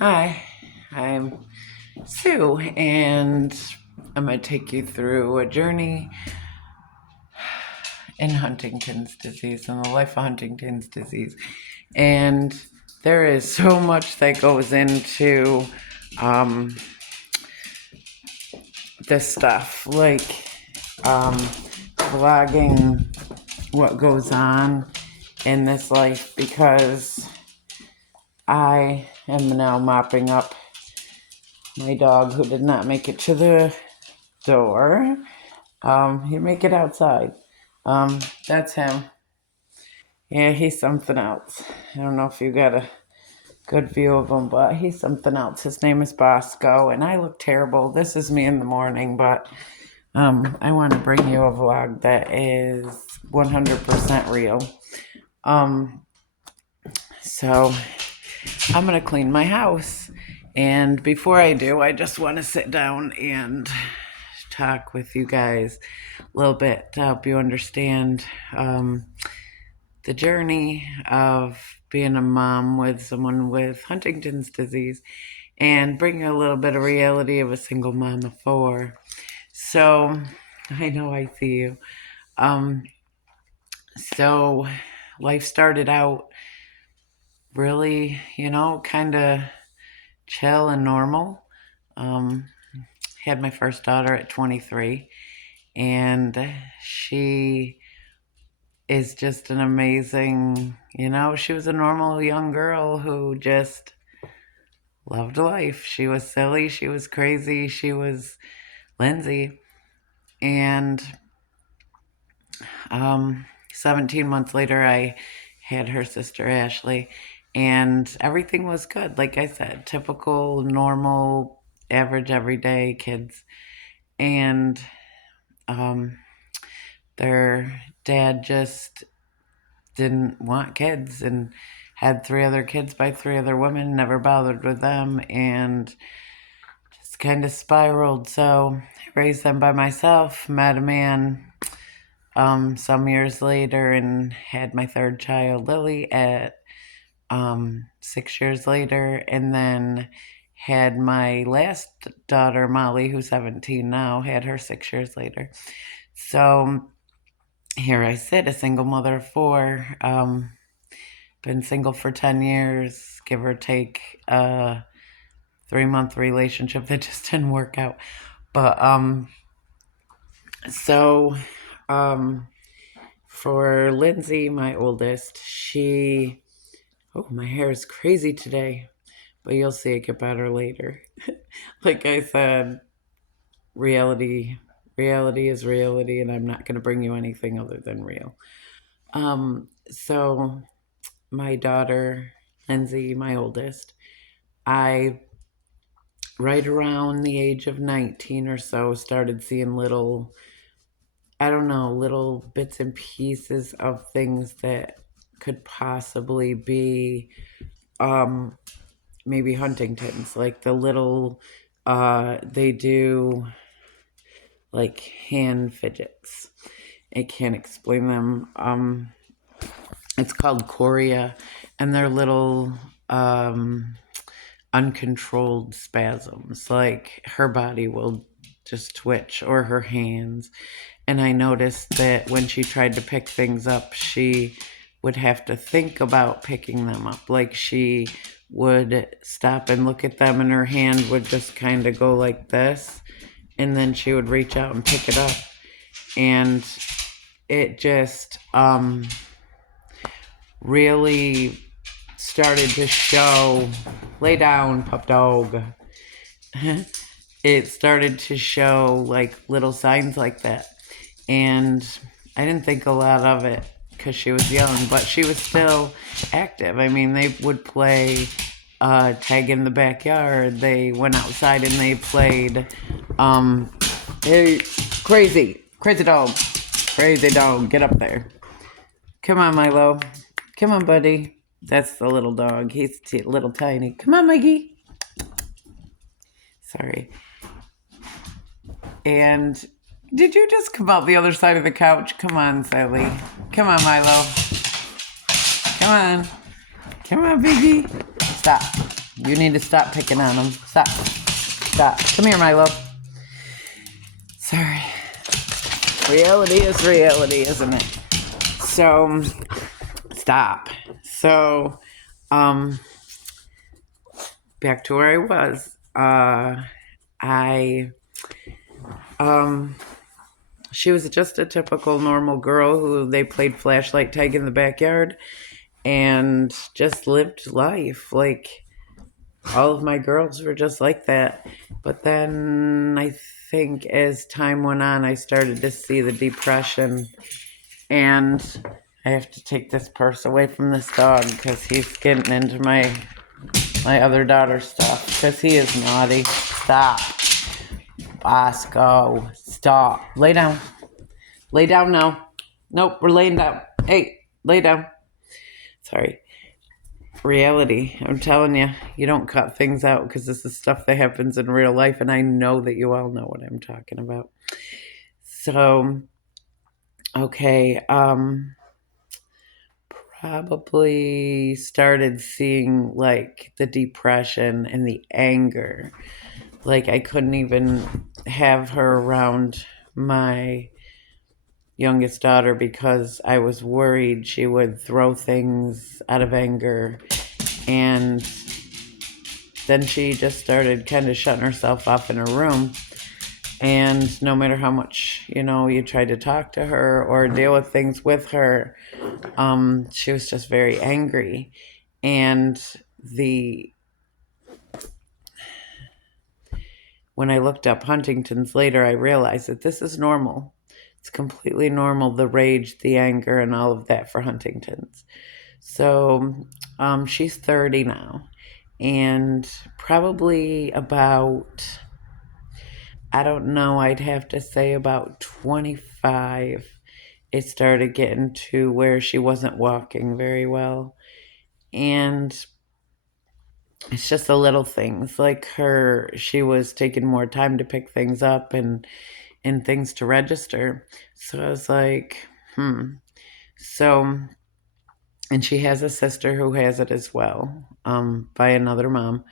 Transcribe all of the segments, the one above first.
Hi, I'm Sue, and I'm going to take you through a journey in Huntington's disease and the life of Huntington's disease. And there is so much that goes into um, this stuff, like vlogging what goes on in this life, because I am now mopping up my dog who did not make it to the door. He'd make it outside. That's him. Yeah, he's something else. I don't know if you got a good view of him, but he's something else. His name is Bosco, and I look terrible. This is me in the morning, but I want to bring you a vlog that is 100% real. So I'm gonna clean my house, and before I do, I just want to sit down and talk with you guys a little bit to help you understand the journey of being a mom with someone with Huntington's disease and bring a little bit of reality of a single mom of four. So I know I see you. Um, so life started out really, kind of chill and normal. Um, had my first daughter at 23, and she is just an amazing, she was a normal young girl who just loved life. She was silly, she was crazy, she was Lindsey. And 17 months later, I had her sister Ashley, and everything was good. Like I said, typical, normal, average, everyday kids. And um, their dad just didn't want kids and had three other kids by three other women, never bothered with them, and just kind of spiraled. So I raised them by myself, met a man some years later, and had my third child, Lily, at 6 years later, and then had my last daughter, Molly, who's 17 now, had her 6 years later. So here I sit, a single mother of four. Been single for 10 years, give or take a 3-month relationship that just didn't work out. But so for Lindsey, my oldest, my hair is crazy today, but you'll see it get better later. Like I said, reality is reality, and I'm not going to bring you anything other than real. So my daughter, Lindsey, my oldest, I, right around the age of 19 or so, started seeing little, I don't know, little bits and pieces of things that could possibly be maybe Huntington's, like the little, they do like hand fidgets. I can't explain them. It's called chorea, and they're little uncontrolled spasms. Like her body will just twitch, or her hands. And I noticed that when she tried to pick things up, she would have to think about picking them up. Like she would stop and look at them, and her hand would just kind of go like this. And then she would reach out and pick it up. And it just really started to show. Lay down, pup dog. It started to show like little signs like that. And I didn't think a lot of it because she was young, but she was still active. I mean, they would play tag in the backyard. They went outside and they played hey, crazy dog, get up there. Come on, Milo. Come on, buddy. That's the little dog. He's little tiny. Come on, Mikey. Sorry. And did you just come out the other side of the couch? Come on, Sally. Come on, Milo. Come on. Come on, Biggie. Stop. You need to stop picking on him. Stop. Stop. Come here, Milo. Sorry. Reality is reality, isn't it? So, stop. So, back to where I was. She was just a typical normal girl who they played flashlight tag in the backyard and just lived life. Like, all of my girls were just like that. But then I think as time went on, I started to see the depression. And I have to take this purse away from this dog because he's getting into my other daughter's stuff because he is naughty. Stop. Bosco. Stop. Lay down. Lay down now. Nope, we're laying down. Hey, lay down. Sorry. Reality. I'm telling you, you don't cut things out because this is stuff that happens in real life, and I know that you all know what I'm talking about. So, okay, probably started seeing like the depression and the anger. Like I couldn't even have her around my youngest daughter because I was worried she would throw things out of anger. And then she just started kind of shutting herself off in her room. And no matter how much, you tried to talk to her or deal with things with her, she was just very angry. And when I looked up Huntington's later, I realized that this is normal. It's completely normal, the rage, the anger, and all of that for Huntington's. So she's 30 now. And probably about, I don't know, I'd have to say about 25, it started getting to where she wasn't walking very well. And it's just the little things like she was taking more time to pick things up and things to register. So I was like, So, and she has a sister who has it as well, by another mom.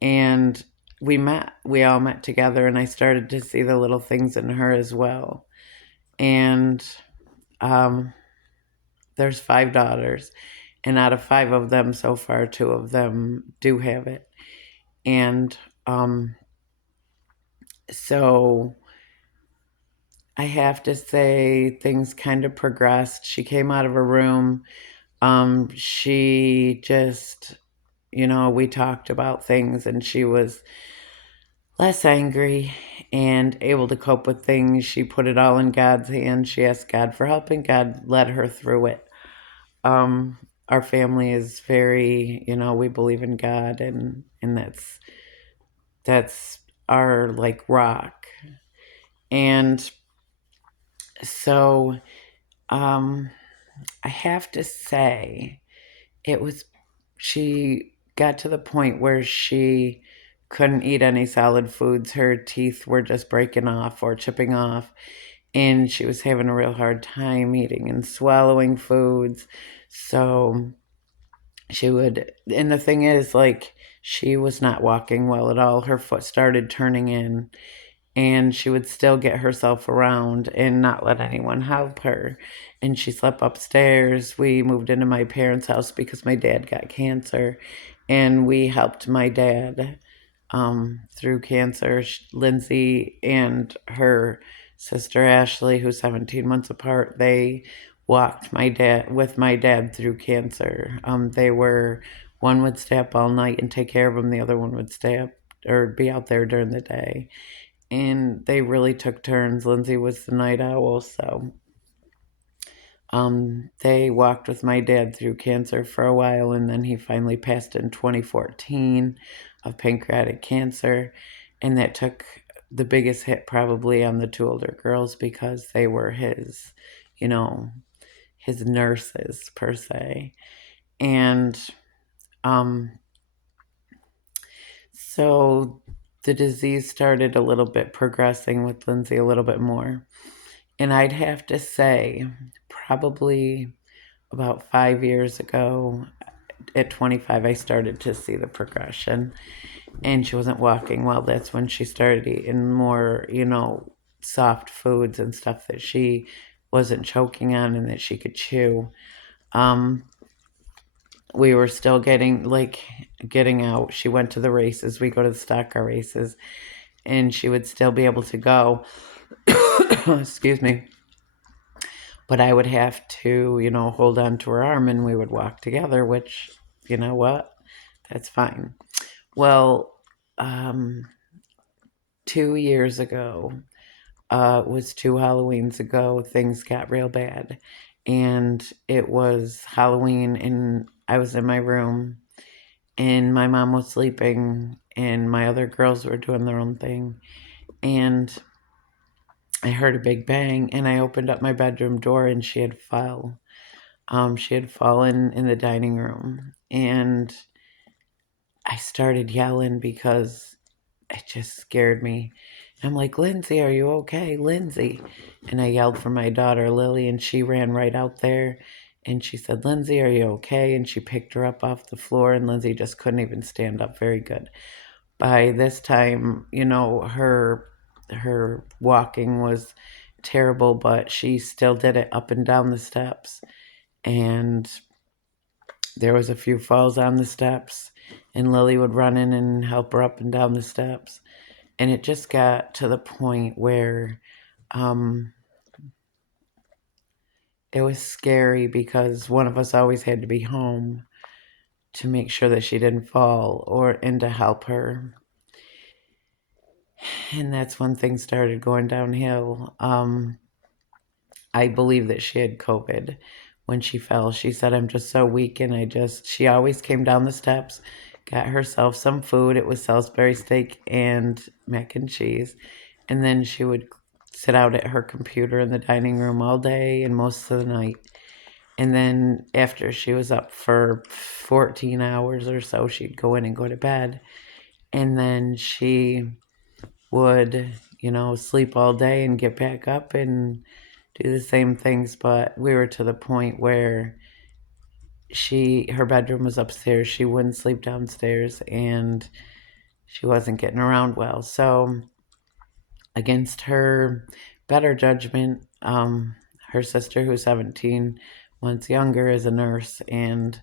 And we all met together, and I started to see the little things in her as well. And there's 5 daughters, and out of 5 of them so far, 2 of them do have it. And so I have to say things kind of progressed. She came out of her room. She just, we talked about things, and she was less angry and able to cope with things. She put it all in God's hands. She asked God for help, and God led her through it. Our family is very, we believe in God, and that's our like rock. And so I have to say she got to the point where she couldn't eat any solid foods. Her teeth were just breaking off or chipping off, and she was having a real hard time eating and swallowing foods. So and the thing is, like, she was not walking well at all. Her foot started turning in, and she would still get herself around and not let anyone help her. And she slept upstairs. We moved into my parents' house because my dad got cancer, and we helped my dad through cancer. Lindsey and her sister Ashley, who's 17 months apart, they walked my dad through cancer. One would stay up all night and take care of him. The other one would stay up or be out there during the day. And they really took turns. Lindsey was the night owl, so they walked with my dad through cancer for a while, and then he finally passed in 2014 of pancreatic cancer, and that took the biggest hit probably on the 2 older girls because they were his nurses per se. And so the disease started a little bit progressing with Lindsey a little bit more. And I'd have to say probably about 5 years ago, at 25, I started to see the progression, and she wasn't walking well. That's when she started eating more, soft foods and stuff that she wasn't choking on and that she could chew. Um, we were still getting out. She went to the races. We go to the stock car races, and she would still be able to go. Excuse me. But I would have to, hold on to her arm and we would walk together, which, you know what? That's fine. Well, um, 2 years ago, was 2 Halloweens ago, things got real bad. And it was Halloween, and I was in my room, and my mom was sleeping, and my other girls were doing their own thing. And I heard a big bang, and I opened up my bedroom door, and she had fell. She had fallen in the dining room, and I started yelling because it just scared me. I'm like, Lindsey, are you okay? Lindsey. And I yelled for my daughter, Lily, and she ran right out there. And she said, Lindsey, are you okay? And she picked her up off the floor, and Lindsey just couldn't even stand up very good. By this time, her walking was terrible, but she still did it up and down the steps. And there was a few falls on the steps, and Lily would run in and help her up and down the steps. And it just got to the point where um, it was scary because one of us always had to be home to make sure that she didn't fall and to help her. And that's when things started going downhill. I believe that she had COVID when she fell. She said, I'm just so weak. And she always came down the steps, got herself some food. It was Salisbury steak and mac and cheese. And then she would sit out at her computer in the dining room all day and most of the night. And then after she was up for 14 hours or so, she'd go in and go to bed. And then she would, sleep all day and get back up and do the same things. But we were to the point where her bedroom was upstairs. She wouldn't sleep downstairs, and she wasn't getting around well. So against her better judgment, her sister, who's 17 months younger, is a nurse, and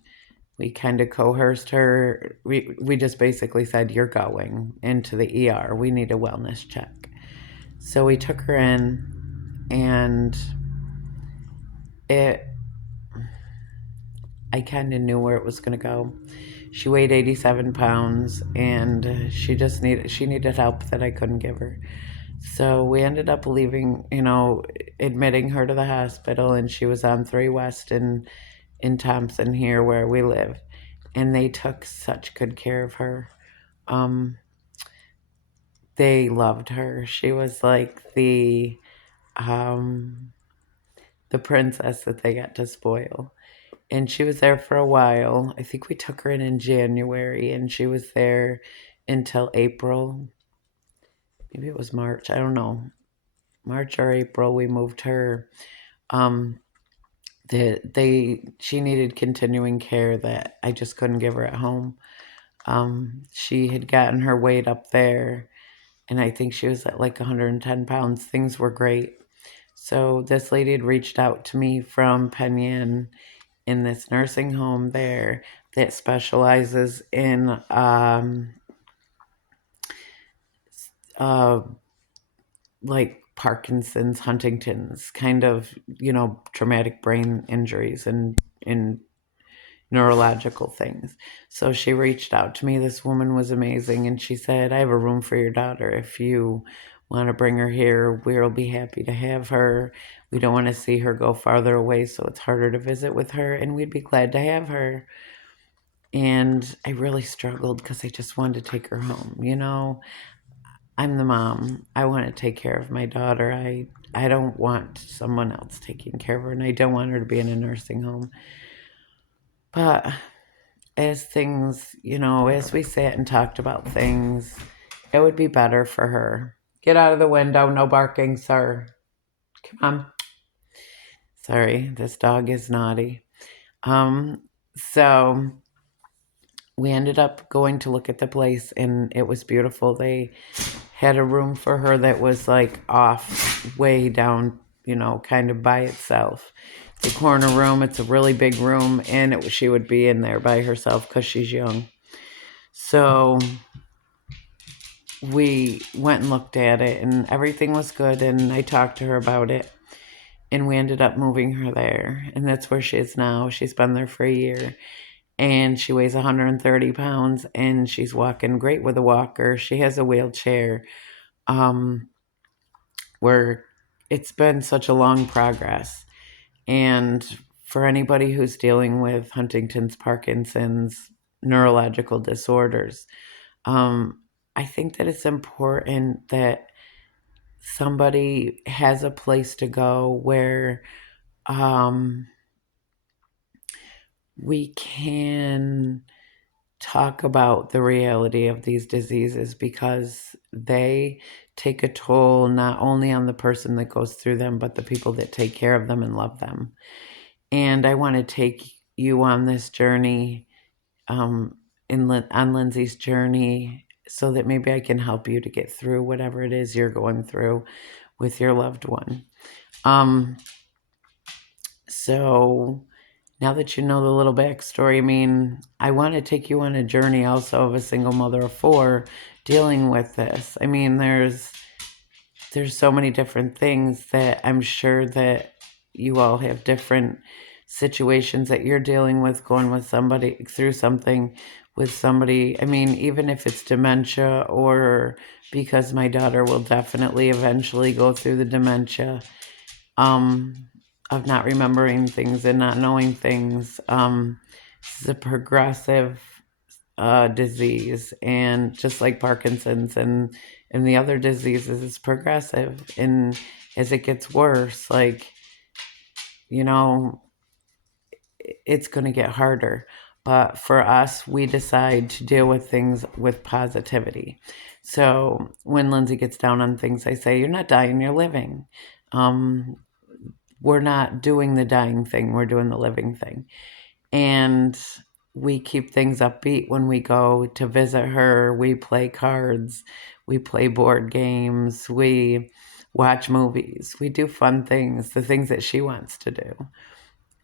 we kind of coerced her. We just basically said, you're going into the ER. We need a wellness check. So we took her in, and I kind of knew where it was going to go. She weighed 87 pounds, and she needed help that I couldn't give her. So we ended up admitting her to the hospital, and she was on 3 West in Thompson here where we live. And they took such good care of her. They loved her. She was like the princess that they got to spoil. And she was there for a while. I think we took her in January, and she was there until April. Maybe it was March. I don't know. March or April, we moved her. She needed continuing care that I just couldn't give her at home. She had gotten her weight up there, and I think she was at like 110 pounds. Things were great. So this lady had reached out to me from Penn in this nursing home there that specializes in like Parkinson's, Huntington's, kind of, traumatic brain injuries and neurological things. So she reached out to me. This woman was amazing, and she said, I have a room for your daughter. If you want to bring her here, we'll be happy to have her. We don't want to see her go farther away, so it's harder to visit with her, and we'd be glad to have her. And I really struggled because I just wanted to take her home. I'm the mom. I want to take care of my daughter. I don't want someone else taking care of her, and I don't want her to be in a nursing home. But as things, as we sat and talked about things, it would be better for her. Get out of the window. No barking, sir. Come on. Sorry, this dog is naughty. So we ended up going to look at the place, and it was beautiful. They had a room for her that was like off way down, kind of by itself. It's a corner room. It's a really big room, and she would be in there by herself because she's young. So we went and looked at it, and everything was good, and I talked to her about it, and we ended up moving her there, and that's where she is now. She's been there for a year, and she weighs 130 pounds, and she's walking great with a walker. She has a wheelchair. Where it's been such a long progress. And for anybody who's dealing with Huntington's, Parkinson's, neurological disorders, I think that it's important that somebody has a place to go where we can talk about the reality of these diseases, because they take a toll not only on the person that goes through them, but the people that take care of them and love them. And I want to take you on this journey, on Lindsey's journey, so that maybe I can help you to get through whatever it is you're going through with your loved one. So now that you know the little backstory, I mean, I want to take you on a journey also of a single mother of four dealing with this. I mean, there's so many different things that I'm sure that you all have different situations that you're dealing with, going with somebody through something with somebody. I mean, even if it's dementia, or because my daughter will definitely eventually go through the dementia, of not remembering things and not knowing things. This is a progressive disease, and just like Parkinson's and the other diseases, it's progressive. And as it gets worse, it's going to get harder. But for us, we decide to deal with things with positivity. So when Lindsey gets down on things, I say, you're not dying, you're living. We're not doing the dying thing, we're doing the living thing. And we keep things upbeat when we go to visit her. We play cards, we play board games, we watch movies, we do fun things, the things that she wants to do.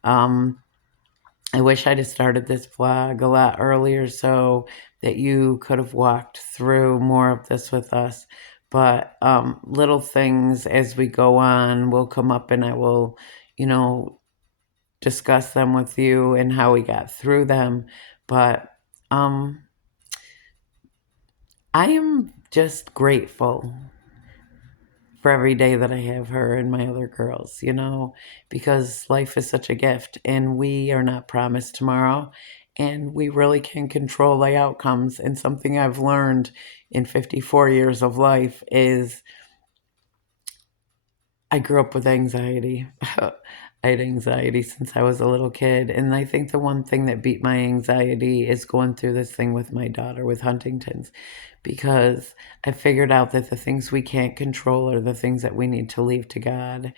I wish I'd have started this vlog a lot earlier so that you could have walked through more of this with us. But little things as we go on will come up, and I will, discuss them with you and how we got through them. But I am just grateful for every day that I have her and my other girls, because life is such a gift, and we are not promised tomorrow, and we really can control the outcomes. And something I've learned in 54 years of life is I grew up with anxiety. I had anxiety since I was a little kid. And I think the one thing that beat my anxiety is going through this thing with my daughter with Huntington's, because I figured out that the things we can't control are the things that we need to leave to God.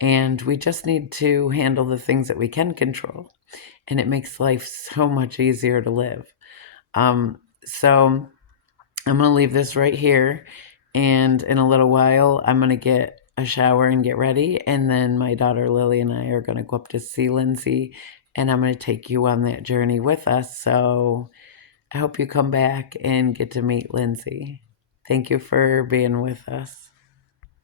And we just need to handle the things that we can control. And it makes life so much easier to live. So I'm going to leave this right here. And in a little while, I'm going to get a shower and get ready. And then my daughter Lily and I are going to go up to see Lindsey. And I'm going to take you on that journey with us. So I hope you come back and get to meet Lindsey. Thank you for being with us.